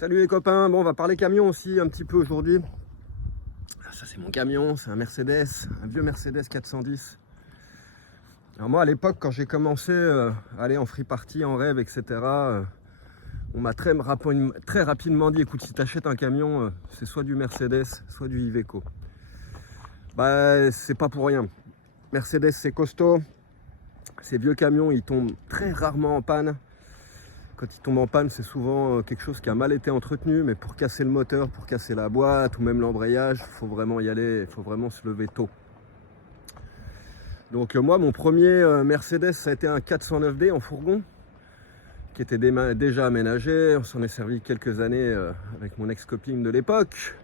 Salut les copains, bon on va parler camion aussi un petit peu aujourd'hui. Ça c'est mon camion, c'est un Mercedes, un vieux Mercedes 410. Alors moi à l'époque quand j'ai commencé à aller en free party, en rêve, etc. On m'a très rapidement dit écoute si t'achètes un camion, c'est soit du Mercedes, soit du Iveco. Bah c'est pas pour rien. Mercedes c'est costaud, ces vieux camions ils tombent très rarement en panne. Quand il tombe en panne, c'est souvent quelque chose qui a mal été entretenu, mais pour casser le moteur, pour casser la boîte ou même l'embrayage, il faut vraiment y aller, il faut vraiment se lever tôt. Donc moi, mon premier Mercedes, ça a été un 409D en fourgon, qui était déjà aménagé. On s'en est servi quelques années avec mon ex-copine de l'époque.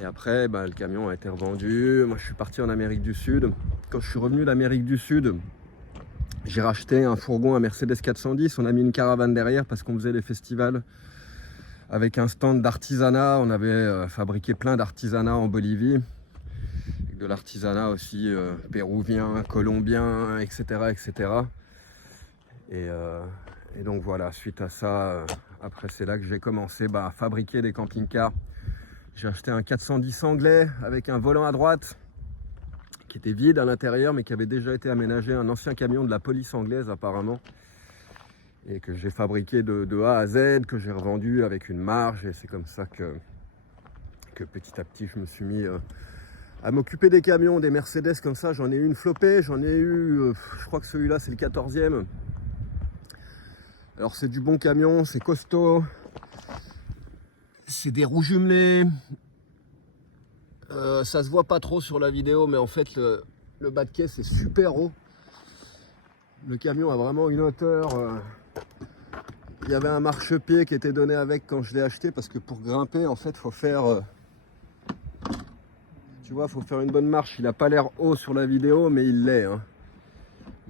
Et après, le camion a été revendu. Moi, je suis parti en Amérique du Sud. Quand je suis revenu d'Amérique du Sud, j'ai racheté un fourgon, un Mercedes 410, on a mis une caravane derrière parce qu'on faisait des festivals avec un stand d'artisanat. On avait fabriqué plein d'artisanat en Bolivie, avec de l'artisanat aussi péruvien, colombien, etc. etc. Et donc voilà, suite à ça, après c'est là que j'ai commencé à fabriquer des camping-cars. J'ai acheté un 410 anglais avec un volant à droite, qui était vide à l'intérieur mais qui avait déjà été aménagé, un ancien camion de la police anglaise apparemment, et que j'ai fabriqué de A à Z, que j'ai revendu avec une marge, et c'est comme ça que petit à petit je me suis mis à m'occuper des camions, des Mercedes comme ça. J'en ai eu une flopée, j'en ai eu, je crois que celui-là c'est le 14e. Alors c'est du bon camion, c'est costaud, c'est des roues jumelées. Ça se voit pas trop sur la vidéo, mais en fait le bas de caisse est super haut. Le camion a vraiment une hauteur. Il y avait un marchepied qui était donné avec quand je l'ai acheté, parce que pour grimper en fait faut faire, tu vois, faut faire une bonne marche. Il a pas l'air haut sur la vidéo, mais il l'est, hein.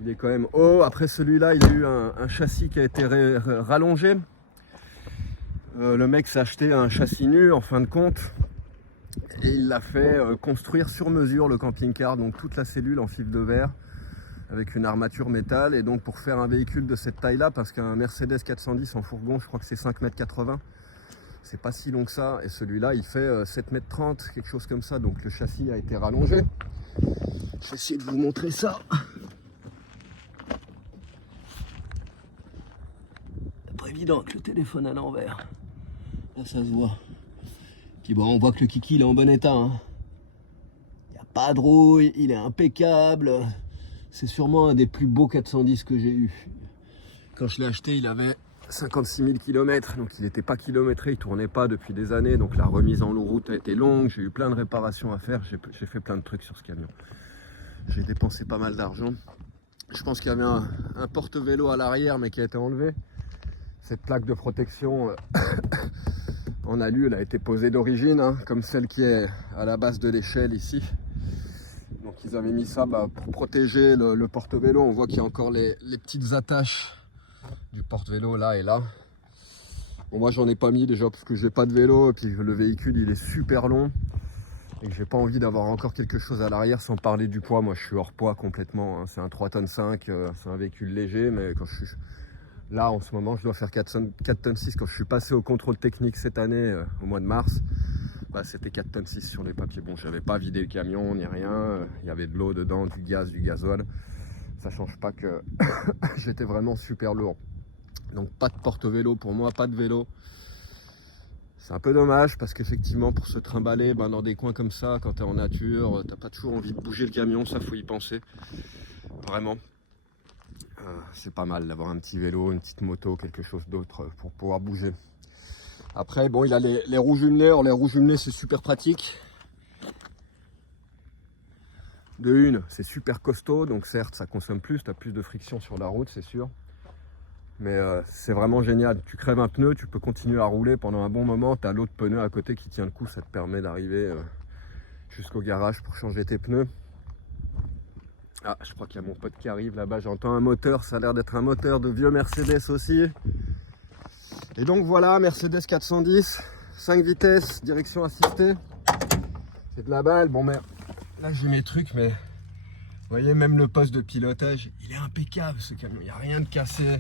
Il est quand même haut. Après celui-là, il a eu un châssis qui a été rallongé. Le mec s'est acheté un châssis nu en fin de compte. Et il l'a fait construire sur mesure, le camping-car, donc toute la cellule en fibre de verre avec une armature métal. Et donc pour faire un véhicule de cette taille là, parce qu'un Mercedes 410 en fourgon, je crois que c'est 5,80 m, c'est pas si long que ça, et celui-là il fait 7,30 m, quelque chose comme ça. Donc le châssis a été rallongé. Je vais essayer de vous montrer ça. C'est pas évident avec le téléphone à l'envers. Là ça se voit. Puis bon, on voit que le kiki il est en bon état, hein. Il n'y a pas de rouille, il est impeccable. C'est sûrement un des plus beaux 410 que j'ai eu. Quand je l'ai acheté, il avait 56 000 km, donc il n'était pas kilométré, il tournait pas depuis des années, donc la remise en route a été longue. J'ai eu plein de réparations à faire, j'ai fait plein de trucs sur ce camion. J'ai dépensé pas mal d'argent. Je pense qu'il y avait un porte-vélo à l'arrière, mais qui a été enlevé. Cette plaque de protection en alu, elle a été posée d'origine, hein, comme celle qui est à la base de l'échelle ici. Donc ils avaient mis ça pour protéger le porte-vélo. On voit qu'il y a encore les petites attaches du porte-vélo là et là. Bon, moi j'en ai pas mis déjà parce que j'ai pas de vélo, et puis le véhicule il est super long et que j'ai pas envie d'avoir encore quelque chose à l'arrière, sans parler du poids. Moi je suis hors poids complètement, hein. C'est un 3,5 tonnes, c'est un véhicule léger, mais quand je suis là en ce moment je dois faire 4,6 tonnes. Quand je suis passé au contrôle technique cette année au mois de mars, c'était 4,6 tonnes sur les papiers. Bon, j'avais pas vidé le camion ni rien, il y avait de l'eau dedans, du gaz, du gasoil. Ça change pas que j'étais vraiment super lourd. Donc pas de porte-vélo pour moi, pas de vélo. C'est un peu dommage parce qu'effectivement pour se trimballer dans des coins comme ça, quand tu es en nature, t'as pas toujours envie de bouger le camion, ça faut y penser. Vraiment. C'est pas mal d'avoir un petit vélo, une petite moto, quelque chose d'autre pour pouvoir bouger. Après, bon, il a les roues jumelées. Alors, les roues jumelées, c'est super pratique. De une, c'est super costaud. Donc, certes, ça consomme plus. Tu as plus de friction sur la route, c'est sûr. Mais c'est vraiment génial. Tu crèves un pneu, tu peux continuer à rouler pendant un bon moment. Tu as l'autre pneu à côté qui tient le coup. Ça te permet d'arriver jusqu'au garage pour changer tes pneus. Ah, je crois qu'il y a mon pote qui arrive là-bas. J'entends un moteur. Ça a l'air d'être un moteur de vieux Mercedes aussi. Et donc voilà, Mercedes 410, 5 vitesses, direction assistée. C'est de la balle. Bon, mais là j'ai mes trucs, mais vous voyez, même le poste de pilotage, il est impeccable ce camion. Il n'y a rien de cassé.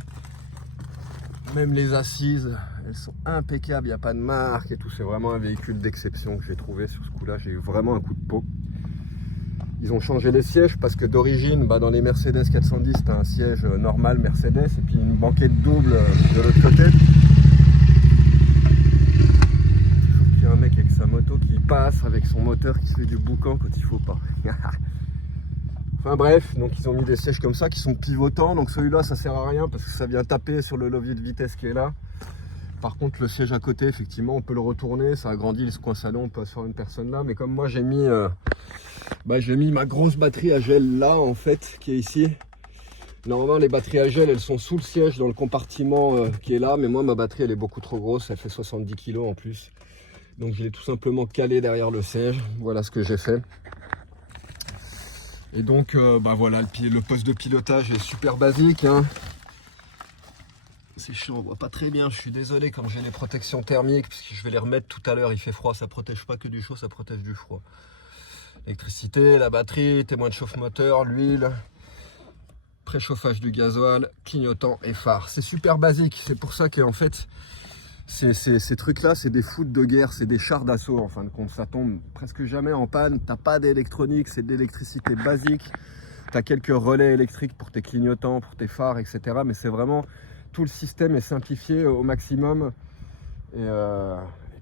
Même les assises, elles sont impeccables, il n'y a pas de marque et tout. C'est vraiment un véhicule d'exception que j'ai trouvé sur ce coup-là. J'ai eu vraiment un coup de peau. Ils ont changé les sièges parce que d'origine, dans les Mercedes 410, c'était un siège normal Mercedes et puis une banquette double de l'autre côté. Il y a un mec avec sa moto qui passe avec son moteur qui se fait du boucan quand il faut pas. Enfin bref, donc ils ont mis des sièges comme ça qui sont pivotants. Donc celui-là, ça sert à rien parce que ça vient taper sur le levier de vitesse qui est là. Par contre, le siège à côté, effectivement, on peut le retourner. Ça agrandit ce coin salon, on peut asseoir une personne là. Mais comme moi, j'ai mis ma grosse batterie à gel là, en fait, qui est ici. Normalement, les batteries à gel, elles sont sous le siège, dans le compartiment qui est là. Mais moi, ma batterie, elle est beaucoup trop grosse. Elle fait 70 kg en plus. Donc, je l'ai tout simplement calée derrière le siège. Voilà ce que j'ai fait. Et donc, voilà, le poste de pilotage est super basique. Hein. C'est chaud, on voit pas très bien, je suis désolé comme j'ai les protections thermiques, parce que je vais les remettre tout à l'heure, il fait froid, ça protège pas que du chaud, ça protège du froid. L'électricité, la batterie, témoin de chauffe-moteur, l'huile, préchauffage du gasoil, clignotant et phare. C'est super basique, c'est pour ça qu'en fait, ces trucs-là, c'est des foudres de guerre, c'est des chars d'assaut en fin de compte. Ça tombe presque jamais en panne, t'as pas d'électronique, c'est de l'électricité basique. T'as quelques relais électriques pour tes clignotants, pour tes phares, etc. Mais c'est vraiment... Tout le système est simplifié au maximum et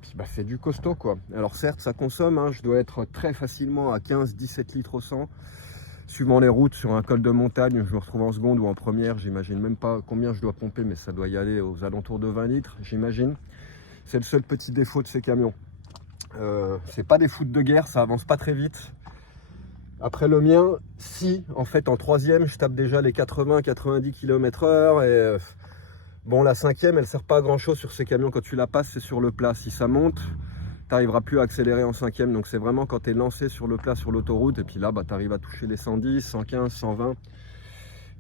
puis c'est du costaud quoi. Alors certes ça consomme, hein, je dois être très facilement à 15-17 litres au 100 suivant les routes. Sur un col de montagne je me retrouve en seconde ou en première, j'imagine même pas combien je dois pomper, mais ça doit y aller aux alentours de 20 litres j'imagine. C'est le seul petit défaut de ces camions. C'est pas des foudres de guerre, ça avance pas très vite. Après le mien, si en fait en troisième je tape déjà les 80-90 km/h et bon, la cinquième, elle sert pas à grand chose sur ces camions. Quand tu la passes, c'est sur le plat. Si ça monte, tu n'arriveras plus à accélérer en cinquième. Donc c'est vraiment quand tu es lancé sur le plat, sur l'autoroute. Et puis là, tu arrives à toucher les 110, 115, 120.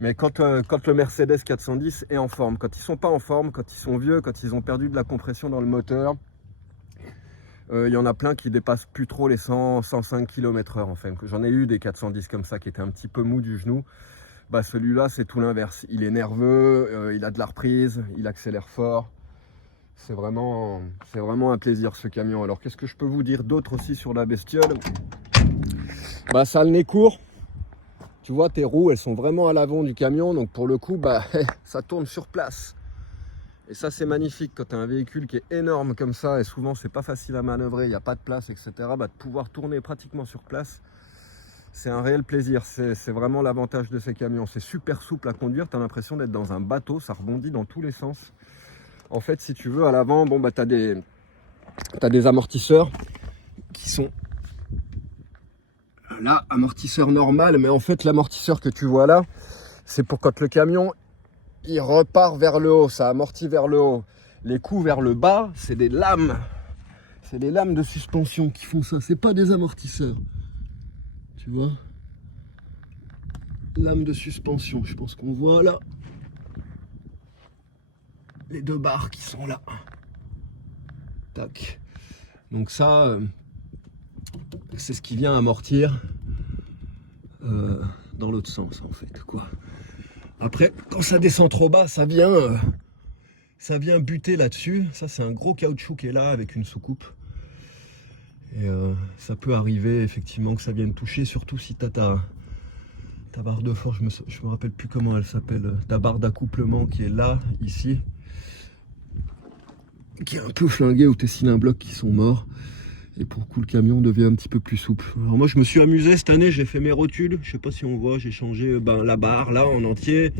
Mais quand le Mercedes 410 est en forme, quand ils sont pas en forme, quand ils sont vieux, quand ils ont perdu de la compression dans le moteur, y en a plein qui dépassent plus trop les 100, 105 km/h en fait. J'en ai eu des 410 comme ça qui étaient un petit peu mous du genou. Celui-là, c'est tout l'inverse. Il est nerveux, il a de la reprise, il accélère fort. C'est vraiment un plaisir ce camion. Alors, qu'est-ce que je peux vous dire d'autre aussi sur la bestiole? Ça a le nez court. Tu vois, tes roues, elles sont vraiment à l'avant du camion. Donc, pour le coup, ça tourne sur place. Et ça, c'est magnifique quand tu as un véhicule qui est énorme comme ça. Et souvent, c'est pas facile à manœuvrer, il n'y a pas de place, etc. De pouvoir tourner pratiquement sur place. C'est un réel plaisir, c'est vraiment l'avantage de ces camions. C'est super souple à conduire, tu as l'impression d'être dans un bateau, ça rebondit dans tous les sens. En fait, si tu veux, à l'avant, tu as des amortisseurs qui sont là, amortisseur normal, mais en fait, l'amortisseur que tu vois là, c'est pour quand le camion, il repart vers le haut, ça amortit vers le haut. Les coups vers le bas, c'est des lames. C'est des lames de suspension qui font ça, c'est pas des amortisseurs. Tu vois, lame de suspension, je pense qu'on voit là les deux barres qui sont là. Tac. Donc ça, c'est ce qui vient amortir dans l'autre sens en fait, quoi. Après, quand ça descend trop bas, ça vient buter là-dessus. Ça, c'est un gros caoutchouc qui est là avec une soucoupe. Et ça peut arriver effectivement que ça vienne toucher, surtout si tu as ta barre de force, je me rappelle plus comment elle s'appelle, ta barre d'accouplement qui est là, ici, qui est un peu flinguée, ou tes cylindres blocs qui sont morts. Et pour le coup, le camion devient un petit peu plus souple. Alors moi, je me suis amusé cette année, j'ai fait mes rotules. Je sais pas si on voit, j'ai changé la barre là en entier.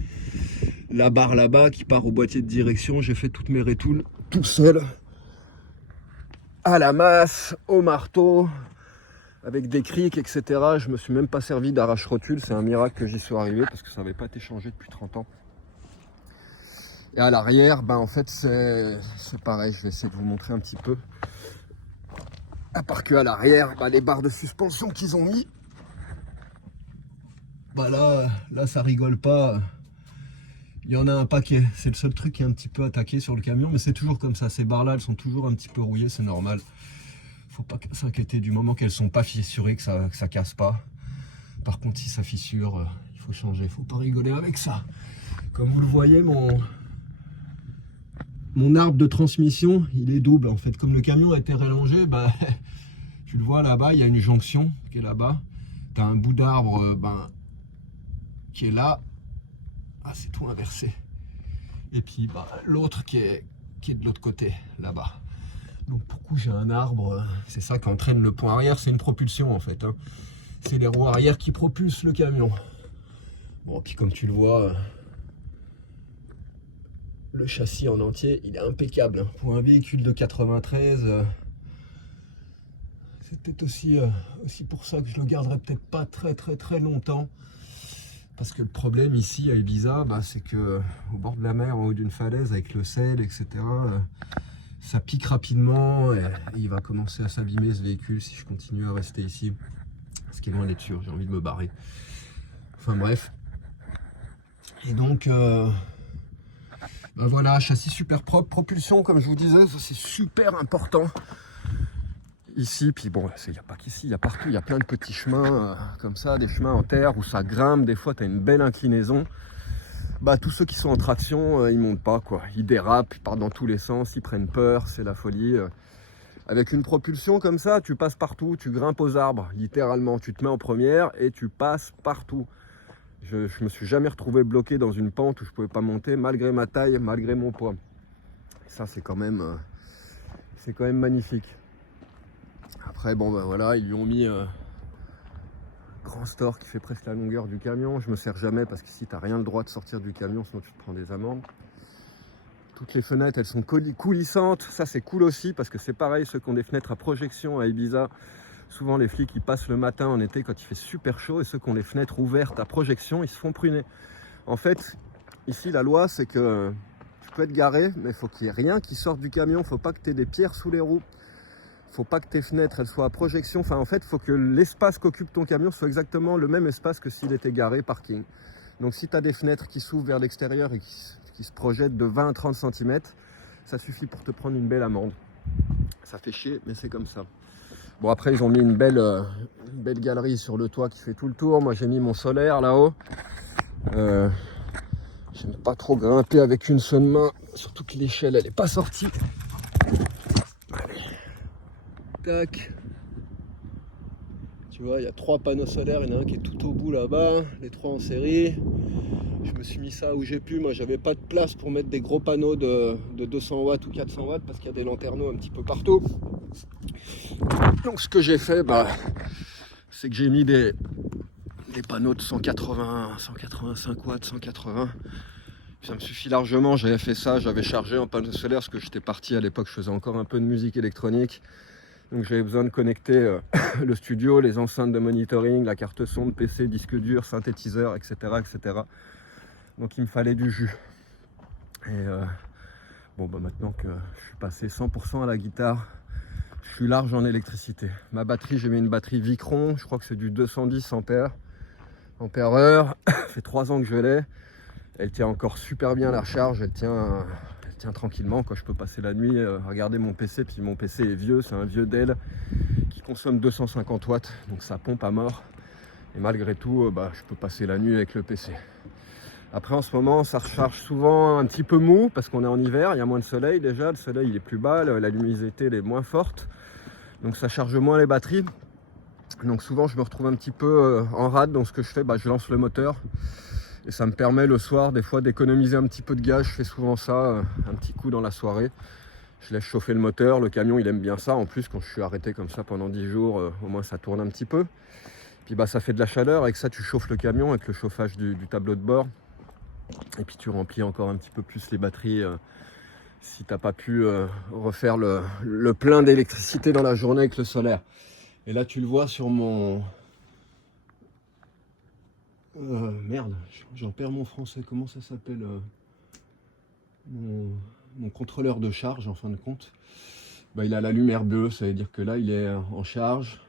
La barre là-bas qui part au boîtier de direction. J'ai fait toutes mes rétoules tout seul. À la masse, au marteau, avec des crics, etc. Je me suis même pas servi d'arrache-rotule. C'est un miracle que j'y sois arrivé parce que ça n'avait pas été changé depuis 30 ans. Et à l'arrière, en fait, c'est pareil. Je vais essayer de vous montrer un petit peu. À part qu'à l'arrière, les barres de suspension qu'ils ont mis, là, ça rigole pas. Il y en a un paquet. C'est le seul truc qui est un petit peu attaqué sur le camion, mais c'est toujours comme ça. Ces barres-là, elles sont toujours un petit peu rouillées, c'est normal. Faut pas s'inquiéter du moment qu'elles sont pas fissurées, que ça casse pas. Par contre, si ça fissure, il faut changer. Faut pas rigoler avec ça. Comme vous le voyez, mon arbre de transmission, il est double en fait. Comme le camion a été rallongé, bah, tu le vois là-bas, il y a une jonction qui est là-bas. Tu as un bout d'arbre qui est là. Ah, c'est tout inversé. Et puis bah, l'autre qui est de l'autre côté, là-bas. Donc pour coup, j'ai un arbre, c'est ça qui entraîne le pont arrière, c'est une propulsion en fait. Hein. C'est les roues arrière qui propulsent le camion. Bon, puis comme tu le vois, le châssis en entier, il est impeccable. Hein. Pour un véhicule de 93, c'est peut-être aussi pour ça que je le garderai peut-être pas très longtemps. Parce que le problème ici à Ibiza, bah, c'est que au bord de la mer, en haut d'une falaise, avec le sel, etc., ça pique rapidement et il va commencer à s'abîmer ce véhicule si je continue à rester ici. Ce qui est loin d'être sûr, j'ai envie de me barrer. Enfin bref. Et donc, bah voilà, châssis super propre, propulsion comme je vous disais, ça c'est super important. Ici, puis bon, il n'y a pas qu'ici, il y a partout, il y a plein de petits chemins comme ça, des chemins en terre où ça grimpe, des fois tu as une belle inclinaison. Bah tous ceux qui sont en traction, ils montent pas quoi, ils dérapent, ils partent dans tous les sens, ils prennent peur, c'est la folie. Avec une propulsion comme ça, tu passes partout, tu grimpes aux arbres, littéralement, tu te mets en première et tu passes partout. Je me suis jamais retrouvé bloqué dans une pente où je pouvais pas monter malgré ma taille, malgré mon poids. Et ça c'est quand même magnifique. Après bon ben voilà, ils lui ont mis grand store qui fait presque la longueur du camion. Je me sers jamais parce qu'ici tu n'as rien le droit de sortir du camion, sinon tu te prends des amendes. Toutes les fenêtres elles sont coulissantes, ça c'est cool aussi parce que c'est pareil, ceux qui ont des fenêtres à projection à Ibiza, souvent les flics ils passent le matin en été quand il fait super chaud, et ceux qui ont les fenêtres ouvertes à projection ils se font pruner. En fait ici la loi c'est que tu peux être garé mais il faut qu'il n'y ait rien qui sorte du camion, il ne faut pas que tu aies des pierres sous les roues. Faut pas que tes fenêtres elles soient à projection, enfin en fait il faut que l'espace qu'occupe ton camion soit exactement le même espace que s'il était garé parking. Donc si tu as des fenêtres qui s'ouvrent vers l'extérieur et qui se projettent de 20 à 30 cm, ça suffit pour te prendre une belle amende. Ça fait chier mais c'est comme ça. Bon après ils ont mis une belle galerie sur le toit qui fait tout le tour, moi j'ai mis mon solaire là-haut. J'aime pas trop grimper avec une seule main, surtout que l'échelle elle est pas sortie. Tac. Tu vois, il y a 3 panneaux solaires, il y en a un qui est tout au bout là-bas, les 3 en série. Je me suis mis ça où j'ai pu, moi j'avais pas de place pour mettre des gros panneaux de 200 watts ou 400 watts parce qu'il y a des lanterneaux un petit peu partout. Donc ce que j'ai fait, bah, c'est que j'ai mis des panneaux de 180, 185 watts, 180. Ça me suffit largement, j'avais fait ça, j'avais chargé en panneau solaire parce que j'étais parti à l'époque, je faisais encore un peu de musique électronique. Donc j'avais besoin de connecter le studio, les enceintes de monitoring, la carte son, de PC, disque dur, synthétiseur, etc., etc. Donc il me fallait du jus. Et bon bah maintenant que je suis passé 100% à la guitare, je suis large en électricité. Ma batterie, j'ai mis une batterie Vicron, je crois que c'est du 210 ampères-heure. Ça fait 3 ans que je l'ai. Elle tient encore super bien la recharge, elle tient tranquillement. Quand je peux passer la nuit regarder mon PC, puis mon PC est vieux, c'est un vieux Dell qui consomme 250 watts, donc ça pompe à mort. Et malgré tout, bah, je peux passer la nuit avec le PC. Après en ce moment, ça recharge souvent un petit peu mou parce qu'on est en hiver, il y a moins de soleil déjà, le soleil il est plus bas, la luminosité elle est moins forte, donc ça charge moins les batteries. Donc souvent je me retrouve un petit peu en rade, donc ce que je fais, bah, je lance le moteur. Et ça me permet le soir des fois d'économiser un petit peu de gaz. Je fais souvent ça, un petit coup dans la soirée. Je laisse chauffer le moteur, le camion il aime bien ça. En plus quand je suis arrêté comme ça pendant 10 jours, au moins ça tourne un petit peu. Puis bah ça fait de la chaleur, avec ça tu chauffes le camion avec le chauffage du tableau de bord. Et puis tu remplis encore un petit peu plus les batteries si t'as pas pu refaire le plein d'électricité dans la journée avec le solaire. Et là tu le vois sur mon... merde, j'en perds mon français, comment ça s'appelle mon contrôleur de charge en fin de compte. Bah, il a la lumière bleue, ça veut dire que là il est en charge.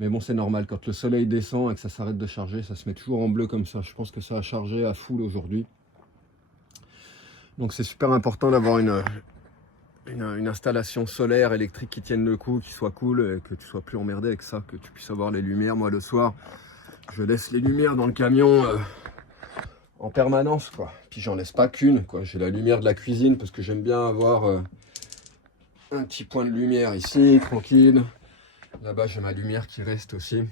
Mais bon c'est normal, quand le soleil descend et que ça s'arrête de charger, ça se met toujours en bleu comme ça. Je pense que ça a chargé à full aujourd'hui. Donc c'est super important d'avoir une installation solaire électrique qui tienne le coup, qui soit cool et que tu sois plus emmerdé avec ça, que tu puisses avoir les lumières. Moi le soir, je laisse les lumières dans le camion en permanence, quoi. Puis j'en laisse pas qu'une, quoi. J'ai la lumière de la cuisine parce que j'aime bien avoir un petit point de lumière ici, tranquille. Là-bas, j'ai ma lumière qui reste aussi.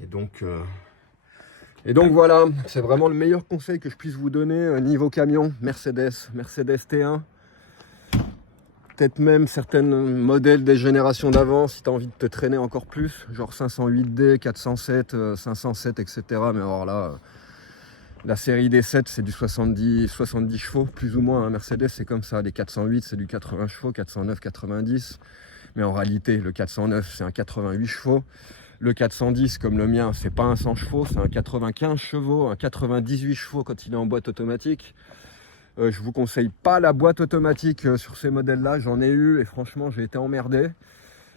Et donc voilà, c'est vraiment le meilleur conseil que je puisse vous donner niveau camion. Mercedes T1. Peut-être même certains modèles des générations d'avant, si tu as envie de te traîner encore plus, genre 508D, 407, 507, etc. Mais alors là, la série des 7, c'est du 70 chevaux, plus ou moins. Hein. Mercedes, c'est comme ça. Les 408, c'est du 80 chevaux, 409, 90. Mais en réalité, le 409, c'est un 88 chevaux. Le 410, comme le mien, c'est pas un 100 chevaux, c'est un 95 chevaux, un 98 chevaux quand il est en boîte automatique. Je vous conseille pas la boîte automatique sur ces modèles-là, j'en ai eu et franchement j'ai été emmerdé.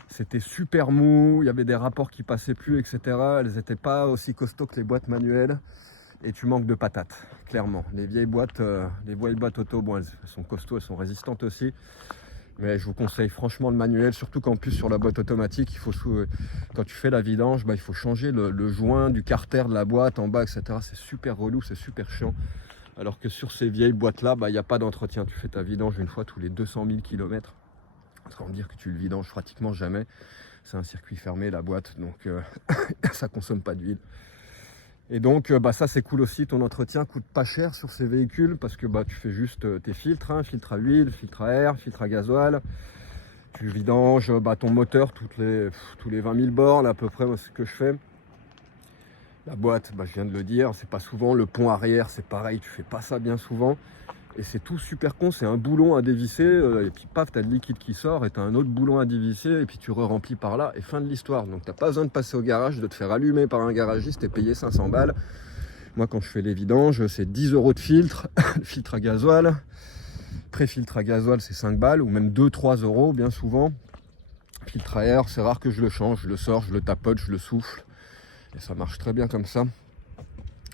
C'était super mou, il y avait des rapports qui passaient plus, etc. Elles n'étaient pas aussi costauds que les boîtes manuelles et tu manques de patates, clairement. Les vieilles boîtes auto, bon, elles sont costauds, elles sont résistantes aussi. Mais je vous conseille franchement le manuel, surtout qu'en plus sur la boîte automatique, il faut quand tu fais la vidange, il faut changer le joint du carter de la boîte en bas, etc. C'est super relou, c'est super chiant. Alors que sur ces vieilles boîtes-là, il n'y a pas d'entretien. Tu fais ta vidange une fois tous les 200 000 km. Autrement dire que tu le vidanges pratiquement jamais. C'est un circuit fermé, la boîte, donc ça consomme pas d'huile. Et donc ça c'est cool aussi, ton entretien coûte pas cher sur ces véhicules parce que tu fais juste tes filtres, hein, filtre à huile, filtre à air, filtre à gasoil. Tu vidanges ton moteur tous les 20 000 bornes à peu près, moi, c'est ce que je fais. La boîte, je viens de le dire, c'est pas souvent. Le pont arrière, c'est pareil, tu fais pas ça bien souvent. Et c'est tout super con, c'est un boulon à dévisser, et puis paf, t'as le liquide qui sort, et t'as un autre boulon à dévisser, et puis tu re-remplis par là, et fin de l'histoire. Donc t'as pas besoin de passer au garage, de te faire allumer par un garagiste et payer 500 balles. Moi, quand je fais les vidanges, c'est 10 € de filtre, filtre à gasoil. Pré-filtre à gasoil, c'est 5 balles, ou même 2-3 € bien souvent. Filtre à air, c'est rare que je le change, je le sors, je le tapote, je le souffle. Et ça marche très bien comme ça.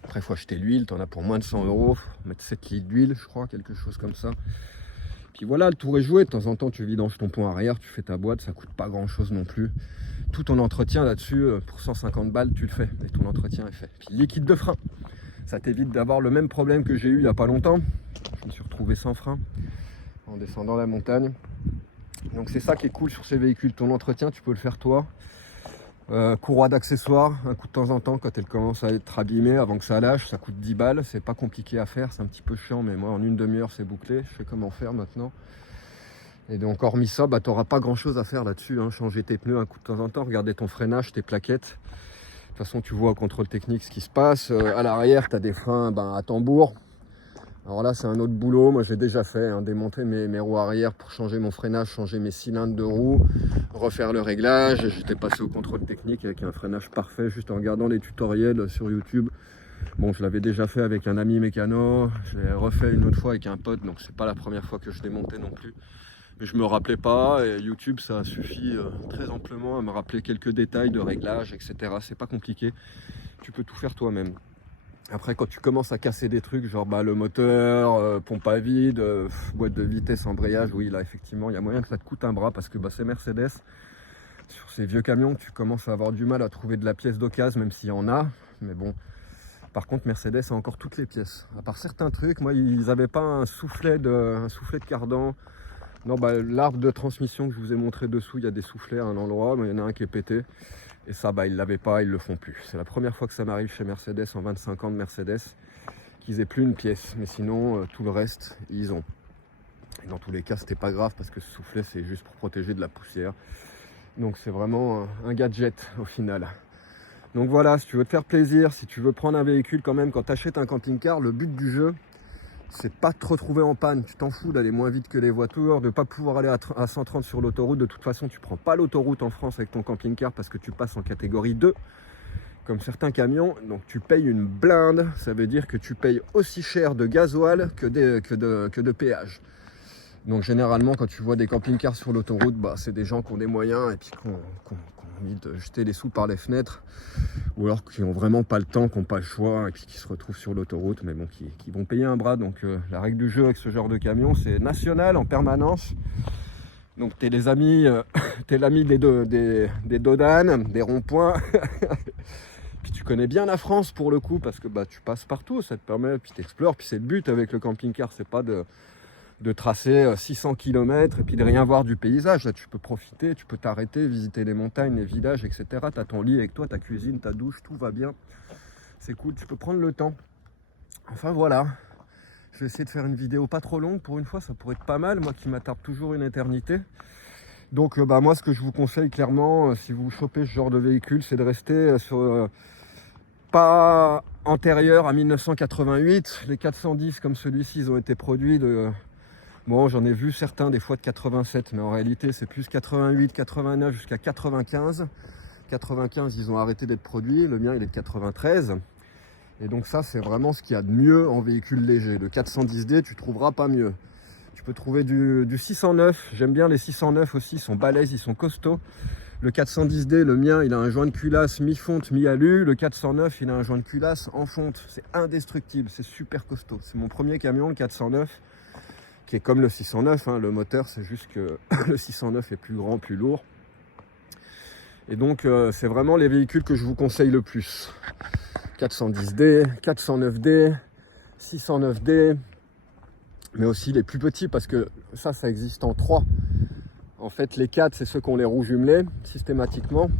Après, il faut acheter l'huile, tu en as pour moins de 100 €. Mettre 7 litres d'huile, je crois, quelque chose comme ça. Puis voilà, le tour est joué. De temps en temps, tu vidanges ton pont arrière, tu fais ta boîte, ça coûte pas grand chose non plus. Tout ton entretien là-dessus, pour 150 balles, tu le fais. Et ton entretien est fait. Puis liquide de frein. Ça t'évite d'avoir le même problème que j'ai eu il n'y a pas longtemps. Je me suis retrouvé sans frein en descendant la montagne. Donc c'est ça qui est cool sur ces véhicules. Ton entretien, tu peux le faire toi. Courroie d'accessoires, un coup de temps en temps quand elle commence à être abîmée avant que ça lâche, ça coûte 10 balles, c'est pas compliqué à faire, c'est un petit peu chiant mais moi en une demi-heure c'est bouclé, je sais comment faire maintenant. Et donc hormis ça, t'auras pas grand chose à faire là-dessus, hein. Changer tes pneus un coup de temps en temps, regarder ton freinage, tes plaquettes. De toute façon tu vois au contrôle technique ce qui se passe, à l'arrière tu as des freins à tambour. Alors là c'est un autre boulot, moi j'ai déjà fait, hein, démonter mes roues arrière pour changer mon freinage, changer mes cylindres de roues, refaire le réglage. J'étais passé au contrôle technique avec un freinage parfait juste en regardant les tutoriels sur YouTube. Bon, je l'avais déjà fait avec un ami mécano, je l'ai refait une autre fois avec un pote, donc c'est pas la première fois que je démontais non plus. Mais je me rappelais pas, et YouTube ça suffit très amplement à me rappeler quelques détails de réglage, etc. C'est pas compliqué, tu peux tout faire toi-même. Après, quand tu commences à casser des trucs, genre le moteur, pompe à vide, boîte de vitesse, embrayage, oui, là, effectivement, il y a moyen que ça te coûte un bras parce que c'est Mercedes. Sur ces vieux camions, tu commences à avoir du mal à trouver de la pièce d'occasion, même s'il y en a. Mais bon, par contre, Mercedes a encore toutes les pièces. À part certains trucs, moi, ils n'avaient pas un soufflet de cardan. Non, l'arbre de transmission que je vous ai montré dessous, il y a des soufflets à un endroit, mais il y en a un qui est pété. Et ça, ils ne l'avaient pas, ils le font plus. C'est la première fois que ça m'arrive chez Mercedes, en 25 ans de Mercedes, qu'ils aient plus une pièce. Mais sinon, tout le reste, ils ont. Et dans tous les cas, c'était pas grave parce que ce soufflet, c'est juste pour protéger de la poussière. Donc c'est vraiment un gadget au final. Donc voilà, si tu veux te faire plaisir, si tu veux prendre un véhicule quand même, quand tu achètes un camping-car, le but du jeu, c'est pas de te retrouver en panne. Tu t'en fous d'aller moins vite que les voitures, de pas pouvoir aller à 130 sur l'autoroute. De toute façon, tu prends pas l'autoroute en France avec ton camping-car parce que tu passes en catégorie 2, comme certains camions. Donc tu payes une blinde. Ça veut dire que tu payes aussi cher de gasoil que de péage. Donc généralement, quand tu vois des camping-cars sur l'autoroute, c'est des gens qui ont des moyens et puis qui ont envie de jeter les sous par les fenêtres, ou alors qui n'ont vraiment pas le temps, qui n'ont pas le choix et puis qui se retrouvent sur l'autoroute, mais bon, qui vont payer un bras. Donc la règle du jeu avec ce genre de camion, c'est national en permanence. Donc t'es l'ami des dodanes, des ronds-points. Puis tu connais bien la France pour le coup, parce que bah, tu passes partout, ça te permet, puis tu explores, puis c'est le but avec le camping-car, c'est pas de tracer 600 km et puis de rien voir du paysage. Là, tu peux profiter, tu peux t'arrêter, visiter les montagnes, les villages, etc. Tu as ton lit avec toi, ta cuisine, ta douche, tout va bien. C'est cool, tu peux prendre le temps. Enfin voilà, je vais essayer de faire une vidéo pas trop longue. Pour une fois, ça pourrait être pas mal, moi qui m'attarde toujours une éternité. Donc bah, moi, ce que je vous conseille clairement, si vous chopez ce genre de véhicule, c'est de rester sur... pas antérieur à 1988. Les 410 comme celui-ci, ils ont été produits de... Bon, j'en ai vu certains des fois de 87, mais en réalité c'est plus 88, 89 jusqu'à 95. 95, ils ont arrêté d'être produits, le mien il est de 93. Et donc ça, c'est vraiment ce qu'il y a de mieux en véhicule léger. Le 410D, tu trouveras pas mieux. Tu peux trouver du 609, j'aime bien les 609 aussi, ils sont balèzes, ils sont costauds. Le 410D, le mien, il a un joint de culasse mi-fonte, mi-alu. Le 409, il a un joint de culasse en fonte. C'est indestructible, c'est super costaud. C'est mon premier camion, le 409. Qui est comme le 609, hein. Le moteur c'est juste que le 609 est plus grand, plus lourd. Et donc c'est vraiment les véhicules que je vous conseille le plus. 410D, 409D, 609D, mais aussi les plus petits parce que ça existe en 3. En fait les 4 c'est ceux qui ont les roues jumelées systématiquement.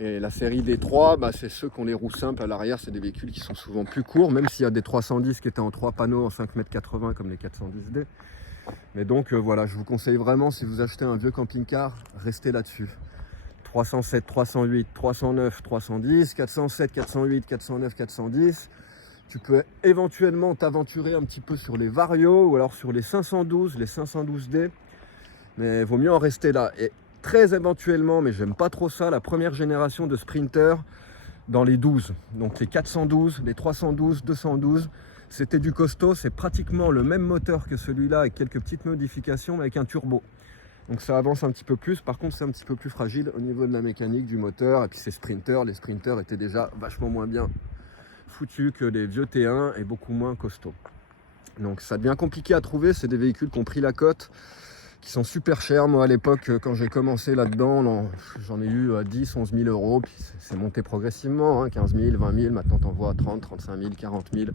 Et la série des 3, bah, c'est ceux qui ont les roues simples à l'arrière, c'est des véhicules qui sont souvent plus courts, même s'il y a des 310 qui étaient en 3 panneaux en 5,80 m comme les 410D. Mais donc voilà, je vous conseille vraiment, si vous achetez un vieux camping-car, restez là-dessus. 307, 308, 309, 310, 407, 408, 409, 410. Tu peux éventuellement t'aventurer un petit peu sur les Vario ou alors sur les 512, les 512D. Mais il vaut mieux en rester là. Et très éventuellement, mais j'aime pas trop ça, la première génération de Sprinter dans les 12. Donc les 412, les 312, 212, c'était du costaud. C'est pratiquement le même moteur que celui-là avec quelques petites modifications, mais avec un turbo. Donc ça avance un petit peu plus. Par contre, c'est un petit peu plus fragile au niveau de la mécanique du moteur. Et puis c'est Sprinter. Les Sprinter étaient déjà vachement moins bien foutus que les vieux T1 et beaucoup moins costauds. Donc ça devient compliqué à trouver. C'est des véhicules qui ont pris la cote, qui sont super chers. Moi à l'époque quand j'ai commencé là-dedans, j'en ai eu à 10, 11 000 euros, puis c'est monté progressivement, hein, 15 000, 20 000, maintenant t'en vois à 30, 35 000, 40 000,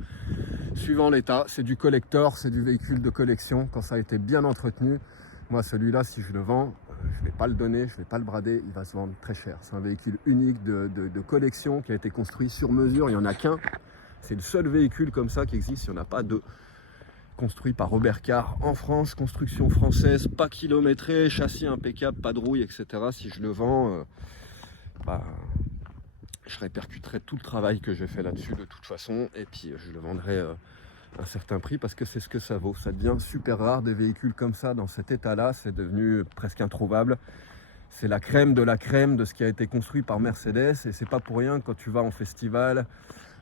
suivant l'état. C'est du collector, c'est du véhicule de collection, quand ça a été bien entretenu. Moi celui-là, si je le vends, je ne vais pas le donner, je ne vais pas le brader, il va se vendre très cher. C'est un véhicule unique de collection qui a été construit sur mesure, il n'y en a qu'un. C'est le seul véhicule comme ça qui existe, il n'y en a pas deux. Construit par Robert Carr en France, construction française, pas kilométré, châssis impeccable, pas de rouille, etc. Si je le vends, je répercuterai tout le travail que j'ai fait là-dessus de toute façon, et puis je le vendrai à un certain prix parce que c'est ce que ça vaut. Ça devient super rare des véhicules comme ça dans cet état-là, c'est devenu presque introuvable. C'est la crème de ce qui a été construit par Mercedes, et c'est pas pour rien quand tu vas en festival,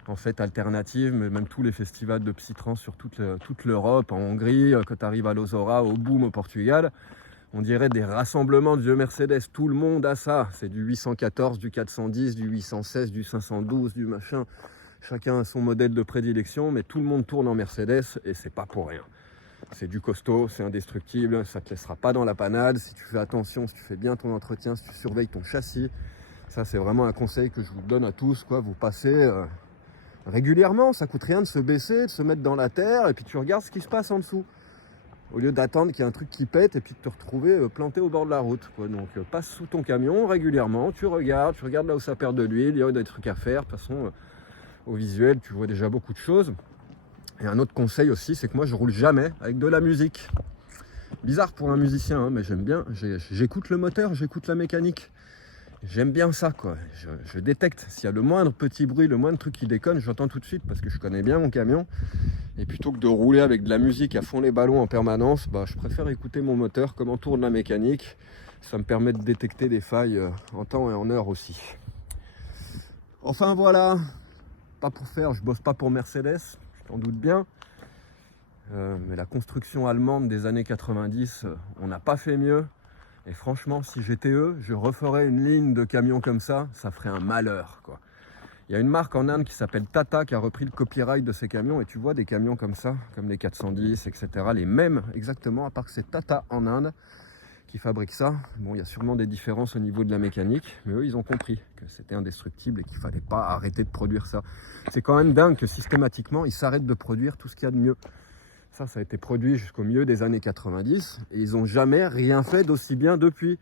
en fait alternative, mais même tous les festivals de psytrance sur toute l'Europe, en Hongrie, quand tu arrives à Lozora, au Boom, au Portugal, on dirait des rassemblements de vieux Mercedes, tout le monde a ça, c'est du 814, du 410, du 816, du 512, du machin, chacun a son modèle de prédilection, mais tout le monde tourne en Mercedes, et c'est pas pour rien. C'est du costaud, c'est indestructible, ça te laissera pas dans la panade, si tu fais attention, si tu fais bien ton entretien, si tu surveilles ton châssis, ça c'est vraiment un conseil que je vous donne à tous, quoi. Vous passez régulièrement, ça coûte rien de se baisser, de se mettre dans la terre, et puis tu regardes ce qui se passe en dessous. Au lieu d'attendre qu'il y ait un truc qui pète, et puis de te retrouver planté au bord de la route, quoi. Donc passe sous ton camion régulièrement, tu regardes là où ça perd de l'huile, il y a des trucs à faire. De toute façon, au visuel, tu vois déjà beaucoup de choses. Et un autre conseil aussi, c'est que moi je roule jamais avec de la musique. Bizarre pour un musicien, hein, mais j'aime bien, j'écoute le moteur, j'écoute la mécanique. J'aime bien ça, quoi. Je détecte s'il y a le moindre petit bruit, le moindre truc qui déconne, j'entends tout de suite parce que je connais bien mon camion. Et plutôt que de rouler avec de la musique à fond les ballons en permanence, je préfère écouter mon moteur, comment tourne la mécanique. Ça me permet de détecter des failles en temps et en heure aussi. Enfin voilà, je bosse pas pour Mercedes, je t'en doute bien. Mais la construction allemande des années 90, on n'a pas fait mieux. Et franchement, si j'étais eux, je referais une ligne de camions comme ça ferait un malheur, quoi. Il y a une marque en Inde qui s'appelle Tata qui a repris le copyright de ces camions, et tu vois des camions comme ça, comme les 410, etc. Les mêmes exactement, à part que c'est Tata en Inde qui fabriquent ça. Bon, il y a sûrement des différences au niveau de la mécanique, mais eux, ils ont compris que c'était indestructible et qu'il ne fallait pas arrêter de produire ça. C'est quand même dingue que systématiquement, ils s'arrêtent de produire tout ce qu'il y a de mieux. Ça a été produit jusqu'au milieu des années 90 et ils n'ont jamais rien fait d'aussi bien depuis.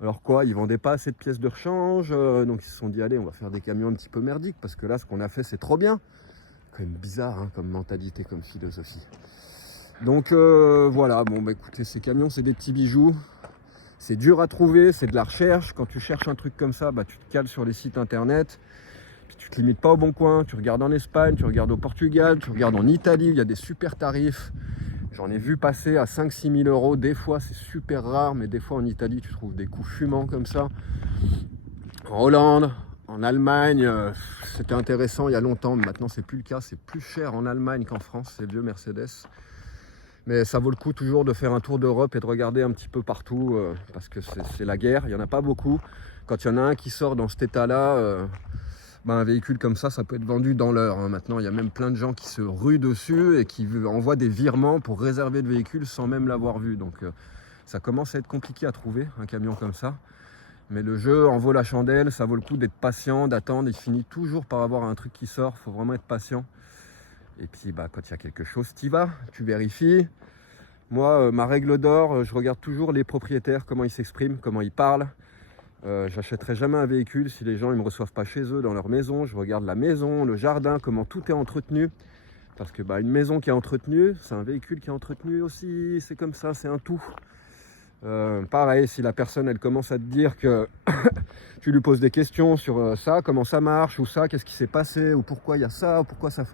Alors quoi, ils vendaient pas assez de pièces de rechange, donc ils se sont dit allez, on va faire des camions un petit peu merdiques parce que là, ce qu'on a fait, c'est trop bien. Quand même bizarre hein, comme mentalité, comme philosophie. Donc voilà, bon bah écoutez, ces camions, c'est des petits bijoux. C'est dur à trouver, c'est de la recherche. Quand tu cherches un truc comme ça, bah, tu te cales sur les sites internet. Puis tu te limites pas au bon coin, tu regardes en Espagne, tu regardes au Portugal, tu regardes en Italie, il y a des super tarifs. J'en ai vu passer à 5-6 000 euros. Des fois, c'est super rare, mais des fois en Italie, tu trouves des coups fumants comme ça. En Hollande, en Allemagne, c'était intéressant il y a longtemps, mais maintenant, c'est plus le cas. C'est plus cher en Allemagne qu'en France, ces vieux Mercedes. Mais ça vaut le coup toujours de faire un tour d'Europe et de regarder un petit peu partout, parce que c'est la guerre. Il n'y en a pas beaucoup. Quand il y en a un qui sort dans cet état-là, ben un véhicule comme ça peut être vendu dans l'heure. Hein. Maintenant, il y a même plein de gens qui se ruent dessus et qui envoient des virements pour réserver le véhicule sans même l'avoir vu. Donc, ça commence à être compliqué à trouver, un camion comme ça. Mais le jeu en vaut la chandelle. Ça vaut le coup d'être patient, d'attendre. Il finit toujours par avoir un truc qui sort. Il faut vraiment être patient. Et puis, bah, quand il y a quelque chose, tu y vas, tu vérifies. Moi, ma règle d'or, je regarde toujours les propriétaires, comment ils s'expriment, comment ils parlent. J'achèterai jamais un véhicule si les gens ne me reçoivent pas chez eux, dans leur maison. Je regarde la maison, le jardin, comment tout est entretenu. Parce que bah, une maison qui est entretenue, c'est un véhicule qui est entretenu aussi. C'est comme ça, c'est un tout. Pareil, si la personne, elle commence à te dire que tu lui poses des questions sur ça, comment ça marche, ou ça, qu'est-ce qui s'est passé, ou pourquoi il y a ça, ou pourquoi ça...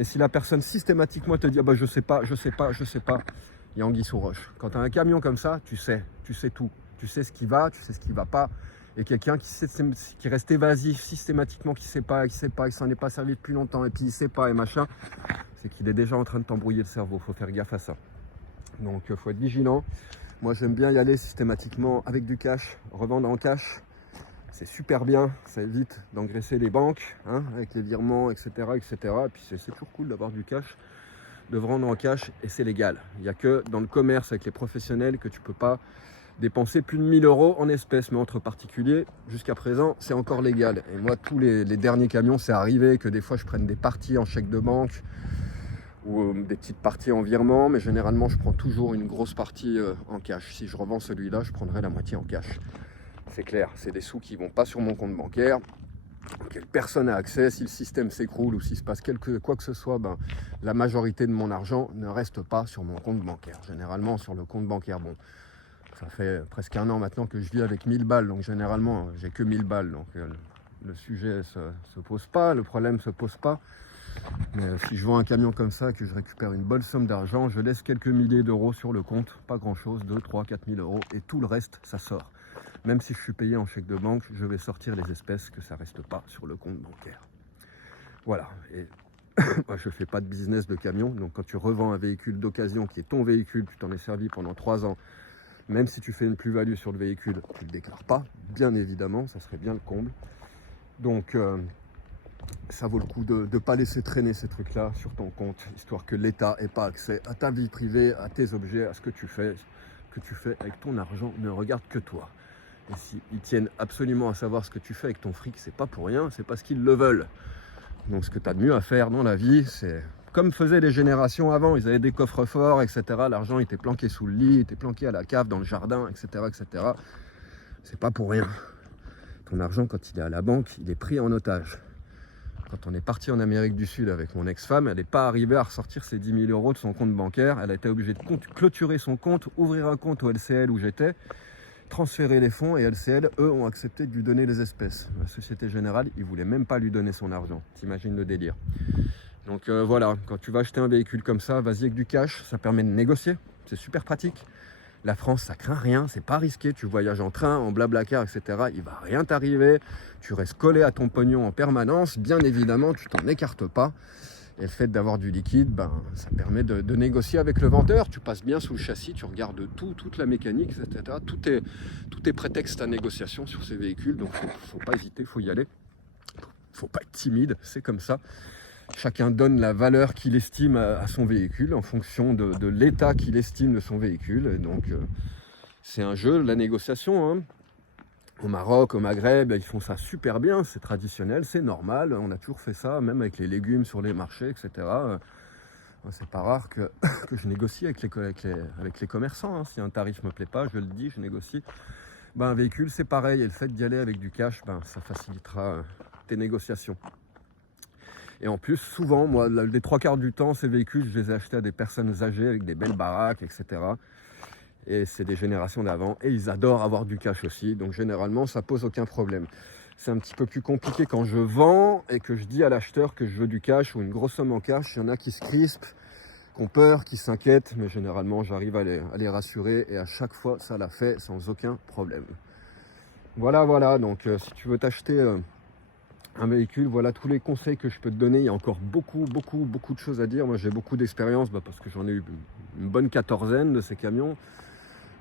Et si la personne systématiquement te dit ah bah, je sais pas, il y a anguille sous roche. Quand tu as un camion comme ça, tu sais tout. Tu sais ce qui va, tu sais ce qui va pas. Et quelqu'un qui reste évasif systématiquement, qui sait pas, qui s'en est pas servi depuis longtemps, et puis il sait pas, et machin, c'est qu'il est déjà en train de t'embrouiller le cerveau. Faut faire gaffe à ça. Donc faut être vigilant. Moi j'aime bien y aller systématiquement avec du cash, revendre en cash. C'est super bien, ça évite d'engraisser les banques, hein, avec les virements, etc. etc. Et puis c'est toujours cool d'avoir du cash, de vendre en cash, et c'est légal. Il n'y a que dans le commerce avec les professionnels que tu ne peux pas dépenser plus de 1 000 euros en espèces, mais entre particuliers, jusqu'à présent, c'est encore légal. Et moi, tous les derniers camions, c'est arrivé que des fois, je prenne des parties en chèque de banque ou des petites parties en virement, mais généralement, je prends toujours une grosse partie en cash. Si je revends celui-là, je prendrai la moitié en cash. C'est clair, c'est des sous qui ne vont pas sur mon compte bancaire, auquel personne n'a accès. Si le système s'écroule ou s'il se passe quoi que ce soit, ben, la majorité de mon argent ne reste pas sur mon compte bancaire. Généralement, sur le compte bancaire, bon, ça fait presque 1 an maintenant que je vis avec 1000 balles, donc généralement, j'ai que 1000 balles. Donc le sujet se pose pas, le problème se pose pas. Mais si je vends un camion comme ça, que je récupère une bonne somme d'argent, je laisse quelques milliers d'euros sur le compte, pas grand chose, 2, 3, 4 000 euros, et tout le reste, ça sort. Même si je suis payé en chèque de banque, je vais sortir les espèces, que ça ne reste pas sur le compte bancaire. Voilà. Et moi, je ne fais pas de business de camion. Donc quand tu revends un véhicule d'occasion qui est ton véhicule, tu t'en es servi pendant 3 ans, même si tu fais une plus-value sur le véhicule, tu ne le déclares pas, bien évidemment, ça serait bien le comble. Donc ça vaut le coup de ne pas laisser traîner ces trucs-là sur ton compte, histoire que l'État n'ait pas accès à ta vie privée, à tes objets, à ce que tu fais avec ton argent, ne regarde que toi. Et s'ils tiennent absolument à savoir ce que tu fais avec ton fric, c'est pas pour rien, c'est parce qu'ils le veulent. Donc ce que tu as de mieux à faire dans la vie, c'est comme faisaient les générations avant, ils avaient des coffres forts, etc. L'argent était planqué sous le lit, était planqué à la cave, dans le jardin, etc. etc. C'est pas pour rien. Ton argent, quand il est à la banque, il est pris en otage. Quand on est parti en Amérique du Sud avec mon ex-femme, elle n'est pas arrivée à ressortir ses 10 000 euros de son compte bancaire. Elle a été obligée de clôturer son compte, ouvrir un compte au LCL où j'étais, transférer les fonds, et LCL, eux, ont accepté de lui donner les espèces. La Société Générale, ils ne voulaient même pas lui donner son argent. T'imagines le délire. Donc voilà, quand tu vas acheter un véhicule comme ça, vas-y avec du cash, ça permet de négocier, c'est super pratique. La France, ça craint rien, c'est pas risqué, tu voyages en train, en blablacar, etc. Il va rien t'arriver, tu restes collé à ton pognon en permanence, bien évidemment, tu t'en écartes pas. Et le fait d'avoir du liquide, ben, ça permet de négocier avec le vendeur. Tu passes bien sous le châssis, tu regardes toute la mécanique, etc. Tout est prétexte à négociation sur ces véhicules, donc faut pas hésiter, faut y aller. Faut pas être timide, c'est comme ça. Chacun donne la valeur qu'il estime à son véhicule en fonction de l'état qu'il estime de son véhicule. Et donc, c'est un jeu, la négociation, hein. Au Maroc, au Maghreb, ils font ça super bien, c'est traditionnel, c'est normal, on a toujours fait ça, même avec les légumes sur les marchés, etc. C'est pas rare que je négocie avec les commerçants, hein. Si un tarif me plaît pas, je le dis, je négocie. Un véhicule, c'est pareil, et le fait d'y aller avec du cash, ça facilitera tes négociations. Et en plus, souvent, moi, les 3/4 du temps, ces véhicules, je les ai achetés à des personnes âgées avec des belles baraques, etc. Et c'est des générations d'avant, et ils adorent avoir du cash aussi, donc généralement ça pose aucun problème. C'est un petit peu plus compliqué quand je vends et que je dis à l'acheteur que je veux du cash ou une grosse somme en cash. Il y en a qui se crispent, qui ont peur, qui s'inquiètent, mais généralement j'arrive à les rassurer, et à chaque fois ça l'a fait sans aucun problème. Voilà, donc si tu veux t'acheter un véhicule, voilà tous les conseils que je peux te donner. Il y a encore beaucoup de choses à dire. Moi j'ai beaucoup d'expérience parce que j'en ai eu une bonne 14aine de ces camions.